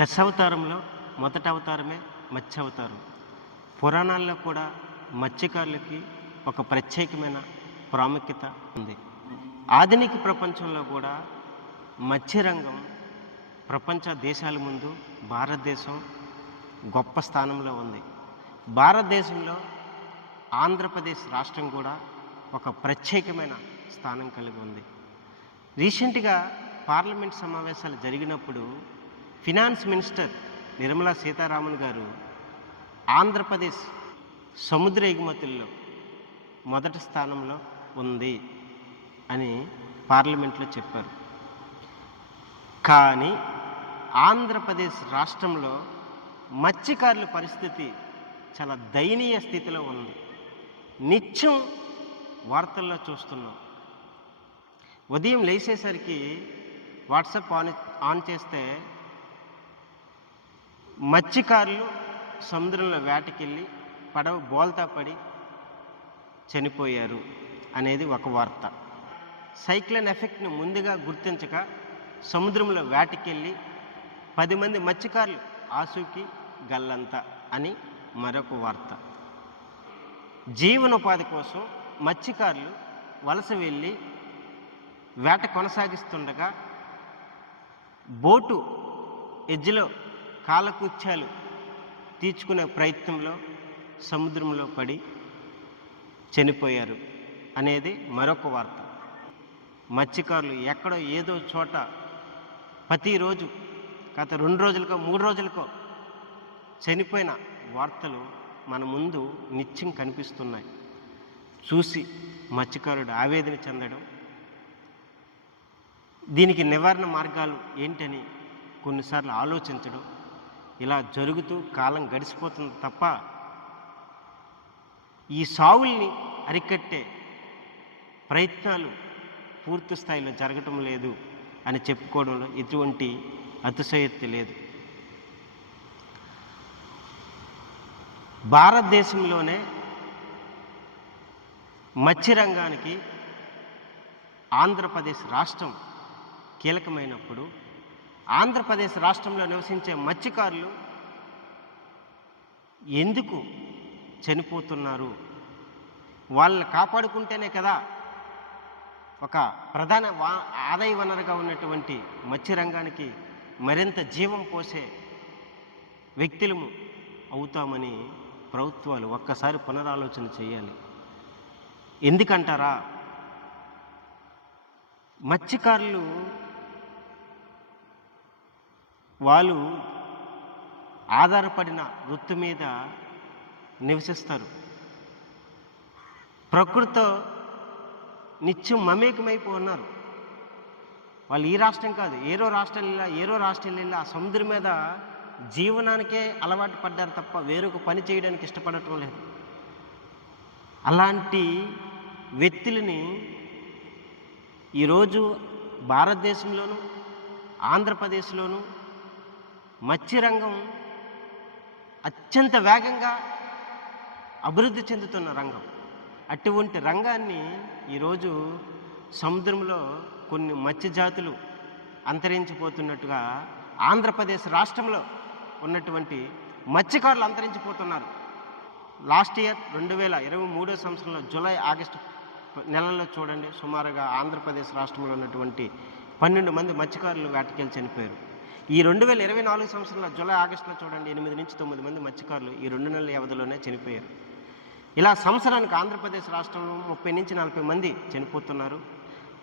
దశావతారంలో మొదటి అవతారమే మత్స్య అవతారం పురాణాల్లో కూడా మత్స్యకారులకి ఒక ప్రత్యేకమైన ప్రాముఖ్యత ఉంది. ఆధునిక ప్రపంచంలో కూడా మత్స్యరంగం ప్రపంచ దేశాల ముందు భారతదేశం గొప్ప స్థానంలో ఉంది. భారతదేశంలో ఆంధ్రప్రదేశ్ రాష్ట్రం కూడా ఒక ప్రత్యేకమైన స్థానం కలిగి ఉంది. రీసెంట్గా పార్లమెంట్ సమావేశాలు జరిగినప్పుడు ఫినాన్స్ మినిస్టర్ నిర్మలా సీతారామన్ గారు ఆంధ్రప్రదేశ్ సముద్ర ఎగుమతుల్లో మొదటి స్థానంలో ఉంది అని పార్లమెంట్లో చెప్పారు. కానీ ఆంధ్రప్రదేశ్ రాష్ట్రంలో మత్స్యకారుల పరిస్థితి చాలా దయనీయ స్థితిలో ఉంది. నిత్యం వార్తల్లో చూస్తున్నాం. ఉదయం లేచేసరికి వాట్సాప్ ఆన్ ఆన్ చేస్తే మత్స్యకారులు సముద్రంలో వేటకెళ్ళి పడవ బోల్తా పడి చనిపోయారు అనేది ఒక వార్త. సైక్లోన్ ఎఫెక్ట్ని ముందుగా గుర్తించక సముద్రంలో వేటకెళ్ళి పది మంది మత్స్యకారులు ఆసూకి గల్లంత అని మరొక వార్త. జీవనోపాధి కోసం మత్స్యకారులు వలస వెళ్ళి వేట కొనసాగిస్తుండగా బోటు ఎడ్జ్లో కాలకృత్యాలు తీర్చుకునే ప్రయత్నంలో సముద్రంలో పడి చనిపోయారు అనేది మరొక వార్త. మత్స్యకారులు ఎక్కడో ఏదో చోట ప్రతిరోజు గత రెండు రోజులకో మూడు రోజులకో చనిపోయిన వార్తలు మన ముందు నిత్యం కనిపిస్తున్నాయి. చూసి మత్స్యకారుడు ఆవేదన చెందడం. దీనికి నివారణ మార్గాలు ఏంటని కొన్నిసార్లు ఆలోచించడం ఇలా జరుగుతూ కాలం గడిచిపోతుంది తప్ప ఈ సావుల్ని అరికట్టే ప్రయత్నాలు పూర్తి స్థాయిలో జరగటం లేదు అని చెప్పుకోవడంలో ఎటువంటి అతిశయోక్తి లేదు. భారతదేశంలోనే మత్స్యరంగానికి ఆంధ్రప్రదేశ్ రాష్ట్రం కీలకమైనప్పుడు ఆంధ్రప్రదేశ్ రాష్ట్రంలో నివసించే మత్స్యకారులు ఎందుకు చనిపోతున్నారు? వాళ్ళని కాపాడుకుంటేనే కదా ఒక ప్రధాన వా ఆదాయ వనరుగా ఉన్నటువంటి మత్స్యరంగానికి మరింత జీవం పోసే వ్యక్తులము అవుతామని ప్రభుత్వాలు ఒక్కసారి పునరాలోచన చేయాలి. ఎందుకంటారా? మత్స్యకారులు వాళ్ళు ఆధారపడిన వృత్తి మీద నివసిస్తారు. ప్రకృతితో నిత్యం మమేకమైపో ఉన్నారు వాళ్ళు ఈ రాష్ట్రం కాదు ఏరో రాష్ట్రం వెళ్ళా ఏరో రాష్ట్రం ఇలా ఆ సముద్రం మీద జీవనానికే అలవాటు పడ్డారు తప్ప వేరొక పని చేయడానికి ఇష్టపడటం లేదు. అలాంటి వ్యక్తులని ఈరోజు భారతదేశంలోను ఆంధ్రప్రదేశ్లోను మత్స్యరంగం అత్యంత వేగంగా అభివృద్ధి చెందుతున్న రంగం. అటువంటి రంగాన్ని ఈరోజు సముద్రంలో కొన్ని మత్స్య జాతులు అంతరించిపోతున్నట్టుగా ఆంధ్రప్రదేశ్ రాష్ట్రంలో ఉన్నటువంటి మత్స్యకారులు అంతరించిపోతున్నారు. లాస్ట్ ఇయర్ రెండు వేల ఇరవై మూడో సంవత్సరంలో జూలై ఆగస్టు నెలల్లో చూడండి సుమారుగా ఆంధ్రప్రదేశ్ రాష్ట్రంలో ఉన్నటువంటి పన్నెండు మంది మత్స్యకారులు వేటకెళ్ళి చనిపోయారు. ఈ రెండు వేల ఇరవై నాలుగు సంవత్సరంలో జూలై ఆగస్టులో చూడండి ఎనిమిది నుంచి తొమ్మిది మంది మత్స్యకారులు ఈ రెండు నెలల వ్యవధిలోనే చనిపోయారు. ఇలా సంవత్సరానికి ఆంధ్రప్రదేశ్ రాష్ట్రంలో ముప్పై నుంచి నలభై మంది చనిపోతున్నారు.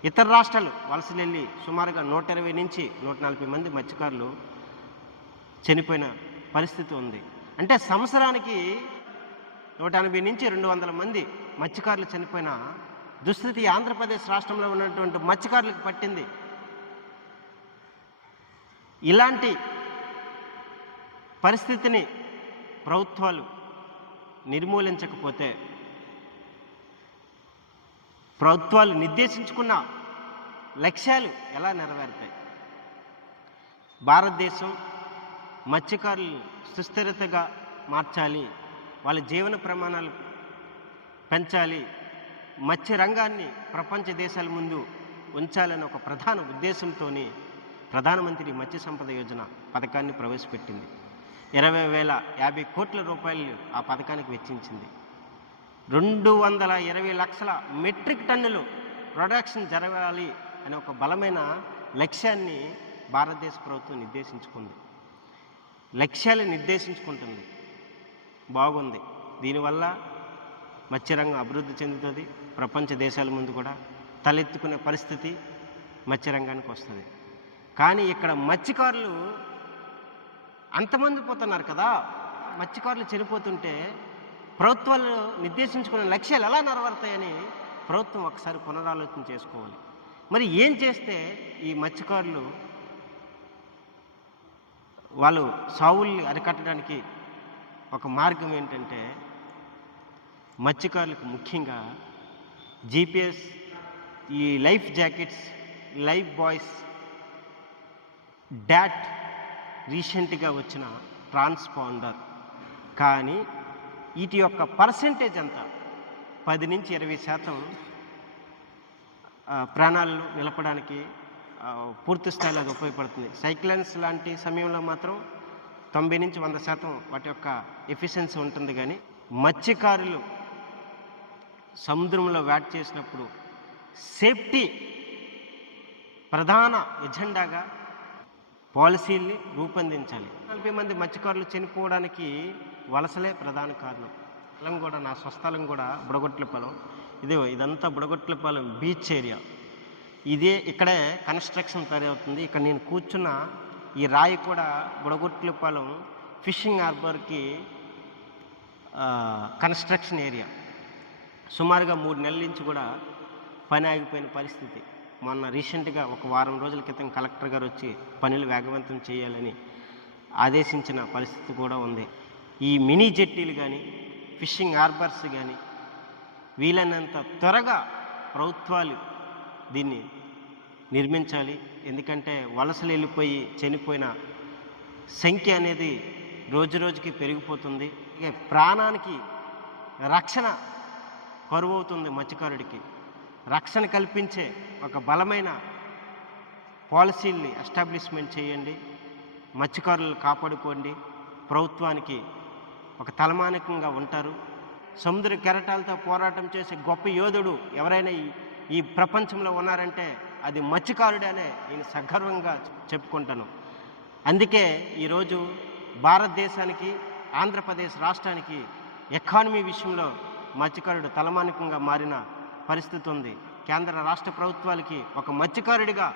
ఇతర రాష్ట్రాలు వలసలు వెళ్ళి సుమారుగా నూట ఇరవై నుంచి నూట నలభై మంది మత్స్యకారులు చనిపోయిన పరిస్థితి ఉంది. అంటే సంవత్సరానికి నూట ఎనభై నుంచి రెండు వందల మంది మత్స్యకారులు చనిపోయిన దుస్థితి ఆంధ్రప్రదేశ్ రాష్ట్రంలో ఉన్నటువంటి మత్స్యకారులకు పట్టింది. ఇలాంటి పరిస్థితిని ప్రభుత్వాలు నిర్మూలించకపోతే ప్రభుత్వాలు నిర్దేశించుకున్న లక్ష్యాలు ఎలా నెరవేరుతాయి? భారతదేశం మత్స్యకారులు సుస్థిరతగా మార్చాలి వాళ్ళ జీవన ప్రమాణాలు పెంచాలి మత్స్య రంగాన్ని ప్రపంచ దేశాల ముందు ఉంచాలని ఒక ప్రధాన ఉద్దేశంతో ప్రధానమంత్రి మత్స్య సంపద యోజన పథకాన్ని ప్రవేశపెట్టింది. ఇరవై వేల యాభై కోట్ల రూపాయలు ఆ పథకానికి వెచ్చించింది. రెండు వందల ఇరవై లక్షల మెట్రిక్ టన్నులు ప్రొడక్షన్ జరగాలి అనే ఒక బలమైన లక్ష్యాన్ని భారతదేశ ప్రభుత్వం నిర్దేశించుకుంది. లక్ష్యాలు నిర్దేశించుకుంటుంది. బాగుంది. దీనివల్ల మత్స్యరంగం అభివృద్ధి చెందుతుంది. ప్రపంచ దేశాల ముందు కూడా తలెత్తుకునే పరిస్థితి మత్స్యరంగానికి వస్తుంది. కానీ ఇక్కడ మత్స్యకారులు అంతమంది పోతున్నారు కదా. మత్స్యకారులు చనిపోతుంటే ప్రభుత్వాలు నిర్దేశించుకున్న లక్ష్యాలు ఎలా నెరవేరుతాయని ప్రభుత్వం ఒకసారి పునరాలోచన చేసుకోవాలి. మరి ఏం చేస్తే ఈ మత్స్యకారులు వాళ్ళు సావుల్ని అరికట్టడానికి ఒక మార్గం ఏంటంటే మత్స్యకారులకు ముఖ్యంగా జీపీఎస్ ఈ life jackets life buoys dot రీసెంట్గా వచ్చిన ట్రాన్స్పాండర్. కానీ వీటి యొక్క పర్సంటేజ్ ఎంత పది నుంచి ఇరవై శాతం ప్రాణాలను నిలపడానికి పూర్తి స్థాయిలో అది ఉపయోగపడుతుంది. సైక్లన్స్ లాంటి సమయంలో మాత్రం తొంభై నుంచి వంద శాతం వాటి యొక్క ఎఫిషియన్సీ ఉంటుంది కానీ మత్స్యకారులు సముద్రంలో వేట చేసినప్పుడు సేఫ్టీ ప్రధాన ఎజెండాగా పాలసీల్ని రూపొందించాలి. నలభై మంది మత్స్యకారులు చనిపోవడానికి వలసలే ప్రధాన కారణం. పొలం కూడా నా స్వస్థలం కూడా బుడగొట్లపాలెం ఇది ఇదంతా బుడగొట్లపాలెం బీచ్ ఏరియా. ఇదే ఇక్కడే కన్స్ట్రక్షన్ తయారవుతుంది. ఇక్కడ నేను కూర్చున్న ఈ రాయి కూడా బుడగొట్లపాలెం ఫిషింగ్ హార్బర్కి కన్స్ట్రక్షన్ ఏరియా. సుమారుగా మూడు నెలల నుంచి కూడా పని ఆగిపోయిన పరిస్థితి. మొన్న రీసెంట్గా ఒక వారం రోజుల క్రితం కలెక్టర్ గారు వచ్చి పనులు వేగవంతం చేయాలని ఆదేశించిన పరిస్థితి కూడా ఉంది. ఈ మినీ జెట్టీలు కానీ ఫిషింగ్ హార్బర్స్ కానీ వీలైనంత త్వరగా ప్రభుత్వాలు దీన్ని నిర్మించాలి. ఎందుకంటే వలసలు వెళ్ళిపోయి చనిపోయిన సంఖ్య అనేది రోజు రోజుకి పెరిగిపోతుంది. ప్రాణానికి రక్షణ కరువవుతుంది మత్స్యకారుడికి. రక్షణ కల్పించే ఒక బలమైన పాలసీల్ని ఎస్టాబ్లిష్మెంట్ చేయండి. మత్స్యకారులను కాపాడుకోండి. ప్రభుత్వానికి ఒక తలమానికంగా ఉంటారు. సముద్ర కెరటాలతో పోరాటం చేసే గొప్ప యోధుడు ఎవరైనా ఈ ప్రపంచంలో ఉన్నారంటే అది మత్స్యకారుడనే అనే నేను సగర్వంగా చెప్పుకుంటాను. అందుకే ఈరోజు భారతదేశానికి ఆంధ్రప్రదేశ్ రాష్ట్రానికి ఎకానమీ విషయంలో మత్స్యకారుడు తలమానికంగా మారిన పరిస్థితి ఉంది. కేంద్ర రాష్ట్ర ప్రభుత్వాలకి ఒక మత్స్యకారుడిగా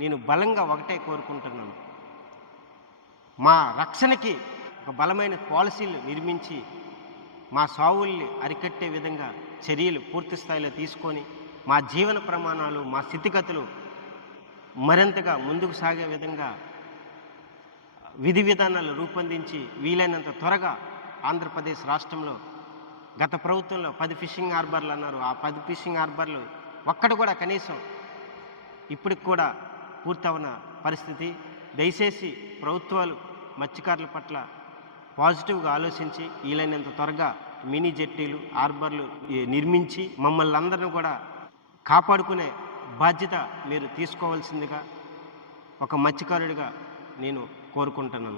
నేను బలంగా ఒకటే కోరుకుంటున్నాను. మా రక్షణకి ఒక బలమైన పాలసీలు నిర్మించి మా సావుల్ని అరికట్టే విధంగా చర్యలు పూర్తి స్థాయిలో తీసుకొని మా జీవన ప్రమాణాలు మా స్థితిగతులు మరింతగా ముందుకు సాగే విధంగా విధి విధానాలు రూపొందించి వీలైనంత త్వరగా ఆంధ్రప్రదేశ్ రాష్ట్రంలో గత ప్రభుత్వంలో పది ఫిషింగ్ హార్బర్లు అన్నారు. ఆ పది ఫిషింగ్ హార్బర్లు ఒక్కటి కూడా కనీసం ఇప్పటికి కూడా పూర్తవన పరిస్థితి. దయచేసి ప్రభుత్వాలు మత్స్యకారుల పట్ల పాజిటివ్గా ఆలోచించి వీలైనంత త్వరగా మినీ జెట్టీలు హార్బర్లు నిర్మించి మమ్మల్ని అందరిని కూడా కాపాడుకునే బాధ్యత మీరు తీసుకోవాల్సిందిగా ఒక మత్స్యకారుడిగా నేను కోరుకుంటున్నాను.